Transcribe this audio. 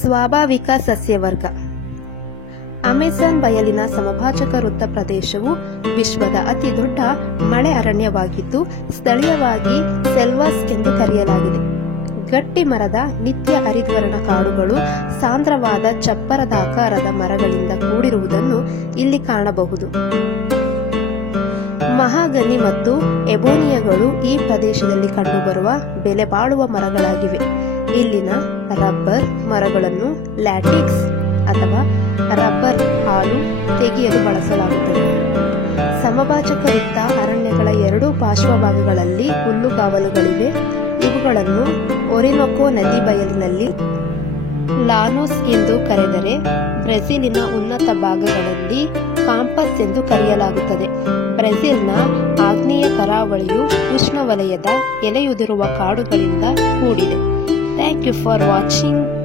ಸ್ವಾಭಾವಿಕ ಸಸ್ಯವರ್ಗ. ಅಮೆಜಾನ್ ಬಯಲಿನ ಸಮಭಾಜಕ ವೃತ್ತ ಪ್ರದೇಶವು ವಿಶ್ವದ ಅತಿ ದೊಡ್ಡ ಮಳೆ ಅರಣ್ಯವಾಗಿದ್ದು ಸ್ಥಳೀಯವಾಗಿ ಸೆಲ್ವಾಸ್ ಎಂದು ಕರೆಯಲಾಗಿದೆ. ಗಟ್ಟಿ ಮರದ ನಿತ್ಯ ಹರಿದ್ವರ್ಣ ಕಾಡುಗಳು ಸಾಂದ್ರವಾದ ಚಪ್ಪರದಾಕಾರದ ಮರಗಳಿಂದ ಕೂಡಿರುವುದನ್ನು ಇಲ್ಲಿ ಕಾಣಬಹುದು. ಮಹಾಗನಿ ಮತ್ತು ಎಬೋನಿಯಗಳು ಈ ಪ್ರದೇಶದಲ್ಲಿ ಕಂಡುಬರುವ ಬೆಲೆಬಾಳುವ ಮರಗಳಾಗಿವೆ. ಇಲ್ಲಿನ ರಬ್ಬರ್ ಮರಗಳನ್ನು ಲ್ಯಾಟಿಕ್ಸ್ ಅಥವಾ ರಬ್ಬರ್ ಹಾಲು ತೆಗೆಯಲು ಬಳಸಲಾಗುತ್ತದೆ. ಸಮಭಾಜಕ ವೃತ್ತ ಅರಣ್ಯಗಳ ಎರಡೂ ಪಾರ್ಶ್ವಭಾಗಗಳಲ್ಲಿ ಹುಲ್ಲುಗಾವಲುಗಳಿವೆ. ಇವುಗಳನ್ನು ಒರಿನೊಕೊ ನದಿ ಬಯಲಿನಲ್ಲಿ ಲಾನೋಸ್ ಎಂದು ಕರೆದರೆ, ಬ್ರೆಜಿಲಿನ ಉನ್ನತ ಭಾಗಗಳಲ್ಲಿ ಕಾಂಪಸ್ ಎಂದು ಕರೆಯಲಾಗುತ್ತದೆ. ಬ್ರೆಜಿಲ್ನ ಆಗ್ನೇಯ ಕರಾವಳಿಯು ಉಷ್ಣವಲಯದ ಎಲೆಯುದಿರುವ ಕಾಡುಗಳಿಂದ ಕೂಡಿದೆ. Thank you for watching.